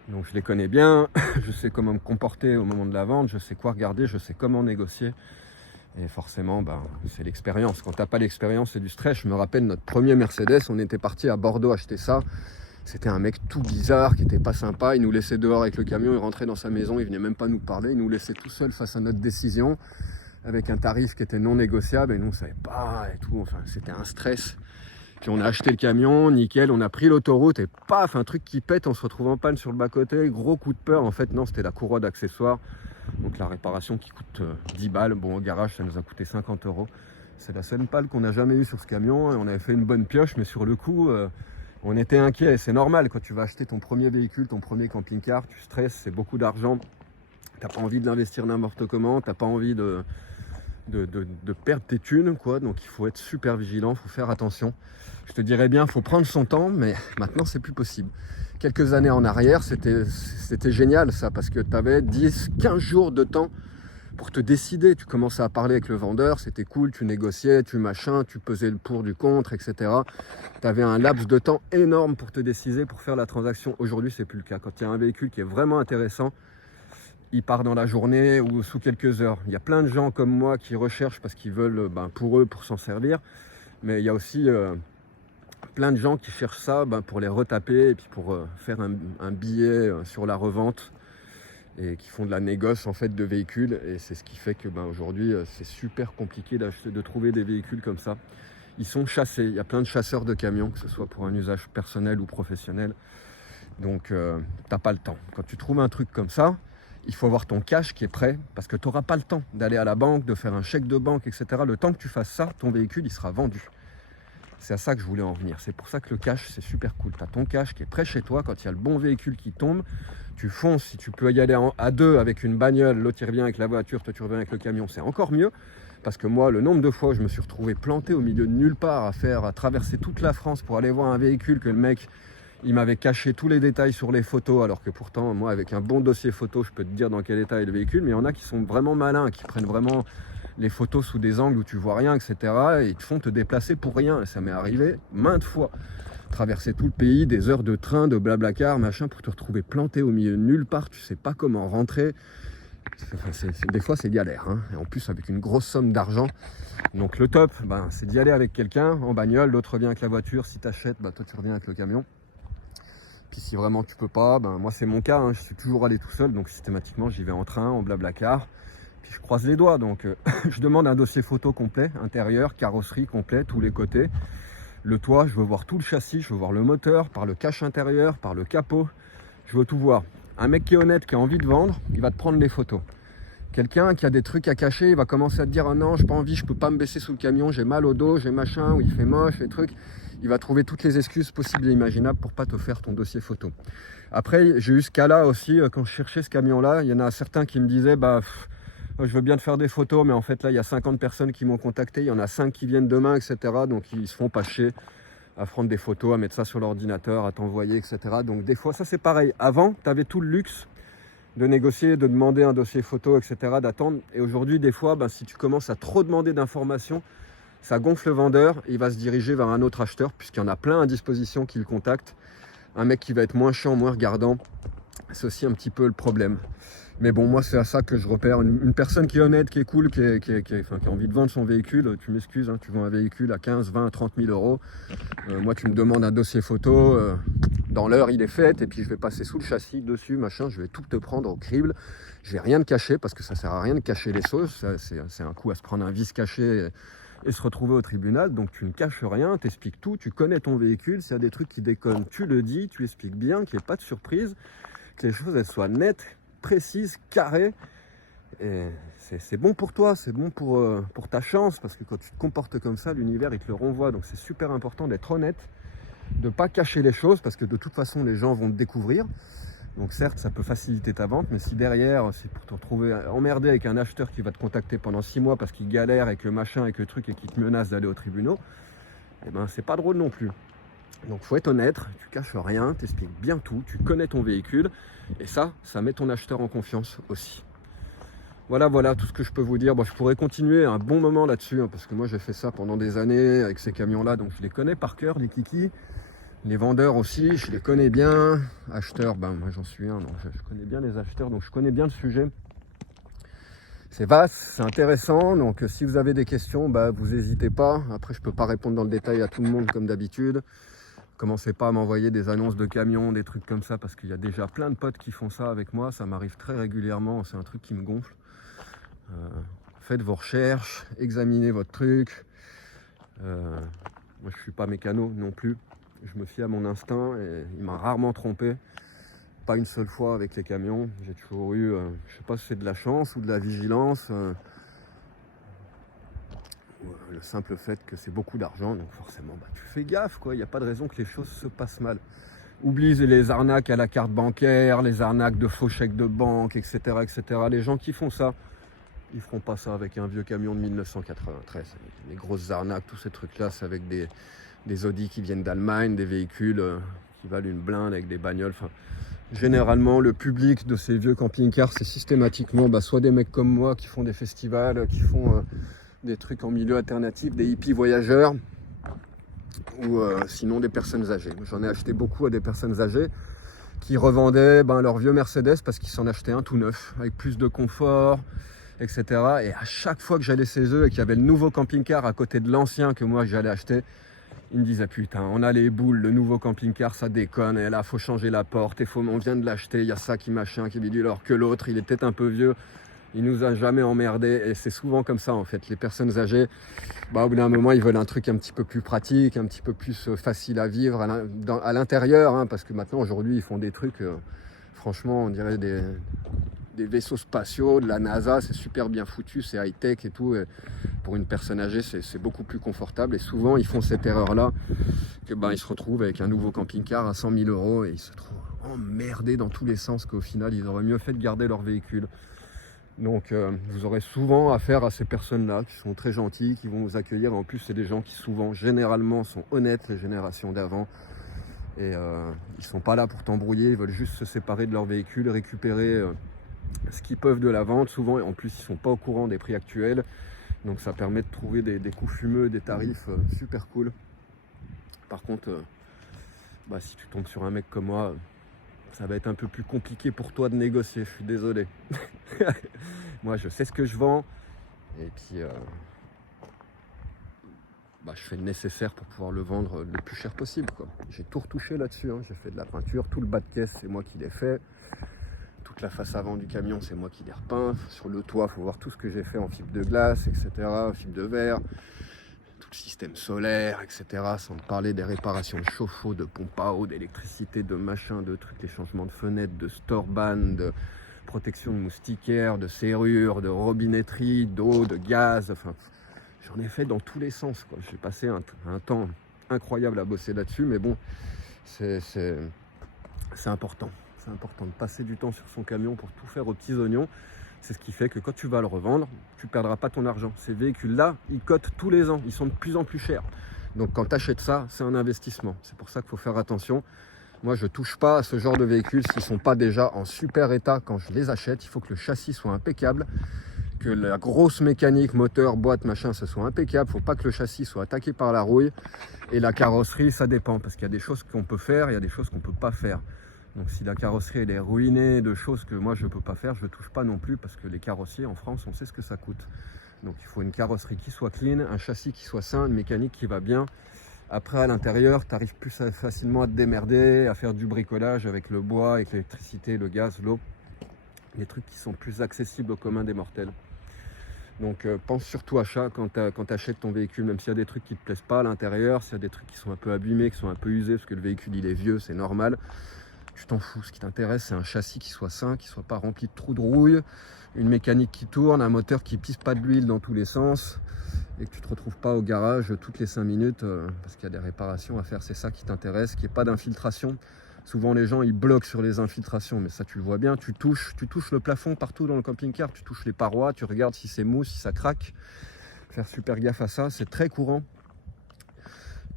Donc je les connais bien, je sais comment me comporter au moment de la vente, je sais quoi regarder, je sais comment négocier. Et forcément, c'est l'expérience. Quand tu n'as pas l'expérience, c'est du stress. Je me rappelle notre premier Mercedes, on était parti à Bordeaux acheter ça. C'était un mec tout bizarre, qui n'était pas sympa. Il nous laissait dehors avec le camion, il rentrait dans sa maison, il venait même pas nous parler. Il nous laissait tout seul face à notre décision, avec un tarif qui était non négociable. Et nous, on ne savait pas et tout. Enfin, c'était un stress. Puis on a acheté le camion, nickel, on a pris l'autoroute et paf, un truc qui pète, on se retrouve en panne sur le bas-côté, gros coup de peur. En fait non, c'était la courroie d'accessoires, donc la réparation qui coûte 10 balles, bon au garage ça nous a coûté 50 €. C'est la seule panne qu'on n'a jamais eue sur ce camion, et on avait fait une bonne pioche, mais sur le coup, on était inquiet. C'est normal, quand tu vas acheter ton premier véhicule, ton premier camping-car, tu stresses, c'est beaucoup d'argent, t'as pas envie de l'investir n'importe comment, t'as pas envie de perdre tes thunes, quoi. Donc il faut être super vigilant, il faut faire attention. Je te dirais bien, il faut prendre son temps, mais maintenant c'est plus possible. Quelques années en arrière, c'était génial ça, parce que tu avais 10-15 jours de temps pour te décider. Tu commençais à parler avec le vendeur, c'était cool, tu négociais, tu pesais le pour du contre, etc. Tu avais un laps de temps énorme pour te décider, pour faire la transaction. Aujourd'hui, c'est plus le cas. Quand il y a un véhicule qui est vraiment intéressant, il part dans la journée ou sous quelques heures. Il y a plein de gens comme moi qui recherchent parce qu'ils veulent pour eux, pour s'en servir. Mais il y a aussi plein de gens qui cherchent ça pour les retaper et puis pour faire un billet sur la revente, et qui font de la négoce en fait de véhicules. Et c'est ce qui fait que aujourd'hui c'est super compliqué de trouver des véhicules comme ça. Ils sont chassés. Il y a plein de chasseurs de camions, que ce soit pour un usage personnel ou professionnel. Donc t'as pas le temps. Quand tu trouves un truc comme ça, il faut avoir ton cash qui est prêt, parce que tu n'auras pas le temps d'aller à la banque, de faire un chèque de banque, etc. Le temps que tu fasses ça, ton véhicule, il sera vendu. C'est à ça que je voulais en venir. C'est pour ça que le cash, c'est super cool. Tu as ton cash qui est prêt chez toi. Quand il y a le bon véhicule qui tombe, tu fonces. Si tu peux y aller à deux avec une bagnole, l'autre il revient avec la voiture, toi tu reviens avec le camion, c'est encore mieux. Parce que moi, le nombre de fois où je me suis retrouvé planté au milieu de nulle part, à traverser toute la France pour aller voir un véhicule que le mec... il m'avait caché tous les détails sur les photos, alors que pourtant, moi, avec un bon dossier photo, je peux te dire dans quel état est le véhicule. Mais il y en a qui sont vraiment malins, qui prennent vraiment les photos sous des angles où tu vois rien, etc. Et ils te font te déplacer pour rien. Et ça m'est arrivé maintes fois. Traverser tout le pays, des heures de train, de blablacar, machin, pour te retrouver planté au milieu de nulle part. Tu sais pas comment rentrer. Des fois, c'est galère, hein. Et en plus, avec une grosse somme d'argent. Donc le top, c'est d'y aller avec quelqu'un en bagnole. L'autre revient avec la voiture. Si tu achètes, toi, tu reviens avec le camion. Puis si vraiment tu peux pas, moi c'est mon cas, hein, je suis toujours allé tout seul, donc systématiquement j'y vais en train, en blablacar, puis je croise les doigts. Donc je demande un dossier photo complet, intérieur, carrosserie complet, tous les côtés. Le toit, je veux voir tout le châssis, je veux voir le moteur, par le cache intérieur, par le capot, je veux tout voir. Un mec qui est honnête, qui a envie de vendre, il va te prendre des photos. Quelqu'un qui a des trucs à cacher, il va commencer à te dire « Ah non, j'ai pas envie, je peux pas me baisser sous le camion, j'ai mal au dos, j'ai machin, ou il fait moche, les trucs ». Il va trouver toutes les excuses possibles et imaginables pour pas te faire ton dossier photo. Après, j'ai eu ce cas-là aussi, quand je cherchais ce camion-là, il y en a certains qui me disaient je veux bien te faire des photos, mais en fait là, il y a 50 personnes qui m'ont contacté, il y en a 5 qui viennent demain, etc. Donc ils se font pas chier à prendre des photos, à mettre ça sur l'ordinateur, à t'envoyer, etc. Donc des fois, ça c'est pareil. Avant, tu avais tout le luxe de négocier, de demander un dossier photo, etc., d'attendre. Et aujourd'hui, des fois, si tu commences à trop demander d'informations, ça gonfle le vendeur, il va se diriger vers un autre acheteur, puisqu'il y en a plein à disposition qui le contactent. Un mec qui va être moins chiant, moins regardant, c'est aussi un petit peu le problème. Mais bon, moi c'est à ça que je repère une personne qui est honnête, qui est cool, qui a envie de vendre son véhicule. Tu m'excuses, hein, tu vends un véhicule à 15, 20, 30 000 euros. Moi tu me demandes un dossier photo, dans l'heure il est fait, et puis je vais passer sous le châssis, dessus, machin, je vais tout te prendre au crible. Je vais rien te cacher, parce que ça sert à rien de cacher les choses, c'est un coup à se prendre un vice caché et se retrouver au tribunal. Donc tu ne caches rien, tu expliques tout, tu connais ton véhicule, s'il y a des trucs qui déconnent, tu le dis, tu expliques bien, qu'il n'y ait pas de surprise, que les choses elles soient nettes, précises, carrées. Et c'est bon pour toi, c'est bon pour ta chance, parce que quand tu te comportes comme ça, l'univers il te le renvoie. Donc c'est super important d'être honnête, de ne pas cacher les choses, parce que de toute façon les gens vont te découvrir. Donc certes ça peut faciliter ta vente, mais si derrière c'est pour te retrouver emmerdé avec un acheteur qui va te contacter pendant 6 mois parce qu'il galère avec le machin, avec le truc, et qui te menace d'aller au tribunal, eh ben c'est pas drôle non plus. Donc faut être honnête, tu caches rien, tu expliques bien tout, tu connais ton véhicule, et ça met ton acheteur en confiance aussi. Voilà tout ce que je peux vous dire. Bon, je pourrais continuer un bon moment là-dessus, parce que moi j'ai fait ça pendant des années avec ces camions-là, donc je les connais par cœur, les kikis. Les vendeurs aussi, je les connais bien. Acheteurs, ben moi j'en suis un, donc je connais bien les acheteurs, donc je connais bien le sujet. C'est vaste, c'est intéressant, donc si vous avez des questions, bah, vous n'hésitez pas. Après, je peux pas répondre dans le détail à tout le monde comme d'habitude. Commencez pas à m'envoyer des annonces de camions, des trucs comme ça, parce qu'il y a déjà plein de potes qui font ça avec moi. Ça m'arrive très régulièrement, c'est un truc qui me gonfle. Faites vos recherches, examinez votre truc. Moi je suis pas mécano non plus, je me fie à mon instinct et il m'a rarement trompé, pas une seule fois avec les camions. J'ai toujours eu, je sais pas si c'est de la chance ou de la vigilance, le simple fait que c'est beaucoup d'argent, donc forcément bah, tu fais gaffe quoi, il n'y a pas de raison que les choses se passent mal. Oublie les arnaques à la carte bancaire, les arnaques de faux chèques de banque, etc., etc. Les gens qui font ça, ils feront pas ça avec un vieux camion de 1993. Les grosses arnaques, tous ces trucs-là, c'est avec des Audi qui viennent d'Allemagne, des véhicules qui valent une blinde avec des bagnoles. Enfin, généralement, le public de ces vieux camping-cars, c'est systématiquement soit des mecs comme moi qui font des festivals, qui font des trucs en milieu alternatif, des hippies voyageurs, ou sinon des personnes âgées. J'en ai acheté beaucoup à des personnes âgées qui revendaient leur vieux Mercedes parce qu'ils s'en achetaient un tout neuf, avec plus de confort, etc. Et à chaque fois que j'allais chez eux et qu'il y avait le nouveau camping-car à côté de l'ancien que moi j'allais acheter, ils me disaient putain, on a les boules, le nouveau camping-car ça déconne, et là faut changer la porte, on vient de l'acheter, il y a ça qui machin, qui bidule, alors que l'autre il est peut-être un peu vieux, il nous a jamais emmerdé. Et c'est souvent comme ça en fait, les personnes âgées, au bout d'un moment ils veulent un truc un petit peu plus pratique, un petit peu plus facile à vivre à l'intérieur, parce que maintenant aujourd'hui ils font des trucs, franchement on dirait des vaisseaux spatiaux de la NASA, c'est super bien foutu, c'est high-tech et tout. Et pour une personne âgée, c'est beaucoup plus confortable. Et souvent, ils font cette erreur-là, que ils se retrouvent avec un nouveau camping-car à 100 000 € et ils se trouvent emmerdés dans tous les sens, qu'au final, ils auraient mieux fait de garder leur véhicule. Donc, vous aurez souvent affaire à ces personnes-là qui sont très gentilles, qui vont vous accueillir. En plus, c'est des gens qui souvent, généralement, sont honnêtes, les générations d'avant. Et ils sont pas là pour t'embrouiller, ils veulent juste se séparer de leur véhicule, récupérer ce qu'ils peuvent de la vente. Souvent, en plus, ils sont pas au courant des prix actuels, donc ça permet de trouver des coups fumeux, des tarifs super cool. Par contre, si tu tombes sur un mec comme moi, ça va être un peu plus compliqué pour toi de négocier, je suis désolé. Moi, je sais ce que je vends, et puis je fais le nécessaire pour pouvoir le vendre le plus cher possible, quoi. J'ai tout retouché là-dessus, j'ai fait de la peinture, tout le bas de caisse, c'est moi qui l'ai fait. Toute la face avant du camion, c'est moi qui l'ai repeint. Sur le toit, il faut voir tout ce que j'ai fait en fibre de glace, etc., en fibre de verre, tout le système solaire, etc., sans parler des réparations de chauffe-eau, de pompe à eau, d'électricité, de machin, de trucs, les changements de fenêtres, de storban, de protection de moustiquaires, de serrures, de robinetterie, d'eau, de gaz. Enfin, j'en ai fait dans tous les sens, quoi. J'ai passé un temps incroyable à bosser là-dessus, mais bon, c'est important. C'est important de passer du temps sur son camion pour tout faire aux petits oignons. C'est ce qui fait que quand tu vas le revendre, tu ne perdras pas ton argent. Ces véhicules-là, ils cotent tous les ans, ils sont de plus en plus chers. Donc quand tu achètes ça, c'est un investissement. C'est pour ça qu'il faut faire attention. Moi, je ne touche pas à ce genre de véhicules s'ils ne sont pas déjà en super état quand je les achète. Il faut que le châssis soit impeccable, que la grosse mécanique, moteur, boîte, machin, ce soit impeccable. Il ne faut pas que le châssis soit attaqué par la rouille. Et la carrosserie, ça dépend, parce qu'il y a des choses qu'on peut faire, il y a des choses qu'on ne peut pas faire. Donc si la carrosserie elle est ruinée de choses que moi je ne peux pas faire, je ne touche pas non plus, parce que les carrossiers en France, on sait ce que ça coûte. Donc il faut une carrosserie qui soit clean, un châssis qui soit sain, une mécanique qui va bien. Après, à l'intérieur, tu arrives plus facilement à te démerder, à faire du bricolage avec le bois, avec l'électricité, le gaz, l'eau. Des trucs qui sont plus accessibles au commun des mortels. Donc pense surtout à ça quand tu achètes ton véhicule, même s'il y a des trucs qui ne te plaisent pas à l'intérieur, s'il y a des trucs qui sont un peu abîmés, qui sont un peu usés, parce que le véhicule il est vieux, c'est normal. Tu t'en fous, ce qui t'intéresse c'est un châssis qui soit sain, qui soit pas rempli de trous de rouille, une mécanique qui tourne, un moteur qui pisse pas de l'huile dans tous les sens, et que tu te retrouves pas au garage toutes les 5 minutes parce qu'il y a des réparations à faire, c'est ça qui t'intéresse, qu'il n'y ait pas d'infiltration. Souvent les gens ils bloquent sur les infiltrations, mais ça tu le vois bien, tu touches le plafond partout dans le camping-car, tu touches les parois, tu regardes si c'est mou, si ça craque. Faire super gaffe à ça, c'est très courant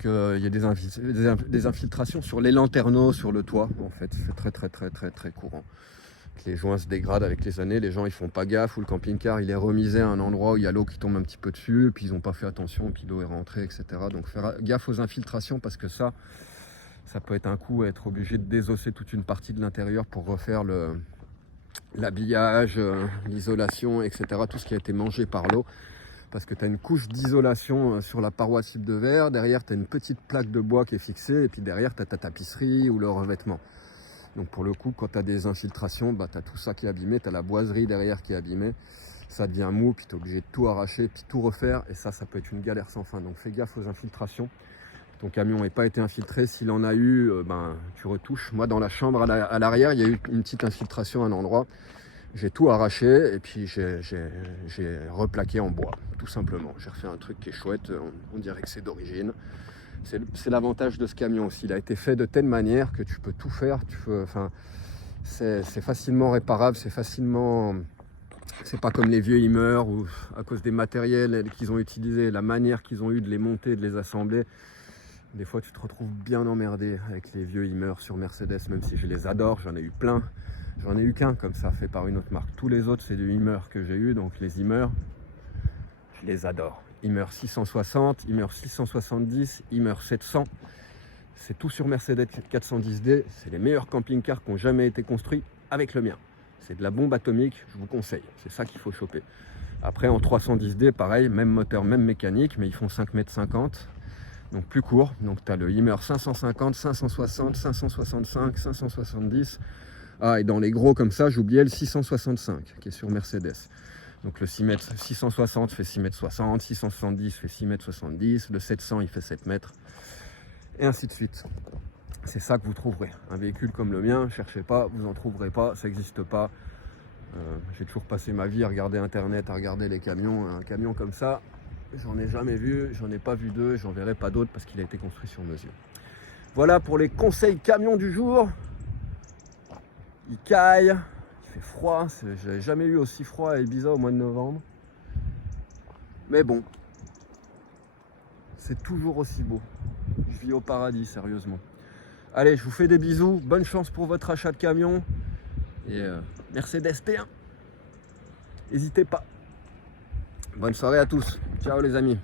qu'il y ait des infiltrations sur les lanterneaux, sur le toit en fait, c'est très courant. Les joints se dégradent avec les années, les gens ils font pas gaffe, ou le camping-car il est remisé à un endroit où il y a l'eau qui tombe un petit peu dessus, et puis ils n'ont pas fait attention, et puis l'eau est rentrée, etc. Donc faire gaffe aux infiltrations parce que ça peut être un coup à être obligé de désosser toute une partie de l'intérieur pour refaire l'habillage, l'isolation, etc. Tout ce qui a été mangé par l'eau. Parce que tu as une couche d'isolation sur la paroi de fibre de verre, derrière tu as une petite plaque de bois qui est fixée, et puis derrière tu as ta tapisserie ou le revêtement. Donc pour le coup, quand tu as des infiltrations, tu as tout ça qui est abîmé, tu as la boiserie derrière qui est abîmée, ça devient mou, puis tu es obligé de tout arracher, puis tout refaire, et ça peut être une galère sans fin. Donc fais gaffe aux infiltrations. Ton camion n'a pas été infiltré, s'il en a eu, tu retouches. Moi dans la chambre à l'arrière, il y a eu une petite infiltration à un endroit. J'ai tout arraché et puis j'ai replaqué en bois, tout simplement. J'ai refait un truc qui est chouette, on dirait que c'est d'origine. C'est l'avantage de ce camion aussi, il a été fait de telle manière que tu peux tout faire. C'est facilement réparable, c'est pas comme les vieux Hummer où à cause des matériels qu'ils ont utilisés, la manière qu'ils ont eu de les monter, de les assembler, des fois tu te retrouves bien emmerdé avec les vieux Hummer sur Mercedes, même si je les adore, j'en ai eu plein. J'en ai eu qu'un comme ça, fait par une autre marque. Tous les autres, c'est des Hummer que j'ai eu, donc les Hummer, je les adore. Hummer 660, Hummer 670, Hummer 700. C'est tout sur Mercedes 410D. C'est les meilleurs camping-cars qui ont jamais été construits avec le mien. C'est de la bombe atomique, je vous conseille. C'est ça qu'il faut choper. Après, en 310D, pareil, même moteur, même mécanique, mais ils font 5,50 m. Donc plus court. Donc tu as le Hummer 550, 560, 565, 570. Ah, et dans les gros comme ça, j'oubliais le 665 qui est sur Mercedes. Donc le 660 fait 6,60 m, 670 fait 6,70 m, le 700 il fait 7 mètres, et ainsi de suite. C'est ça que vous trouverez. Un véhicule comme le mien, cherchez pas, vous n'en trouverez pas, ça n'existe pas. J'ai toujours passé ma vie à regarder Internet, à regarder les camions. Un camion comme ça, j'en ai jamais vu, j'en ai pas vu deux, j'en verrai pas d'autres parce qu'il a été construit sur mesure. Voilà pour les conseils camions du jour. Il caille, il fait froid, j'avais jamais eu aussi froid à Ibiza au mois de novembre. Mais bon, c'est toujours aussi beau. Je vis au paradis, sérieusement. Allez, je vous fais des bisous, bonne chance pour votre achat de camion. Et Mercedes P1, n'hésitez pas. Bonne soirée à tous, ciao les amis.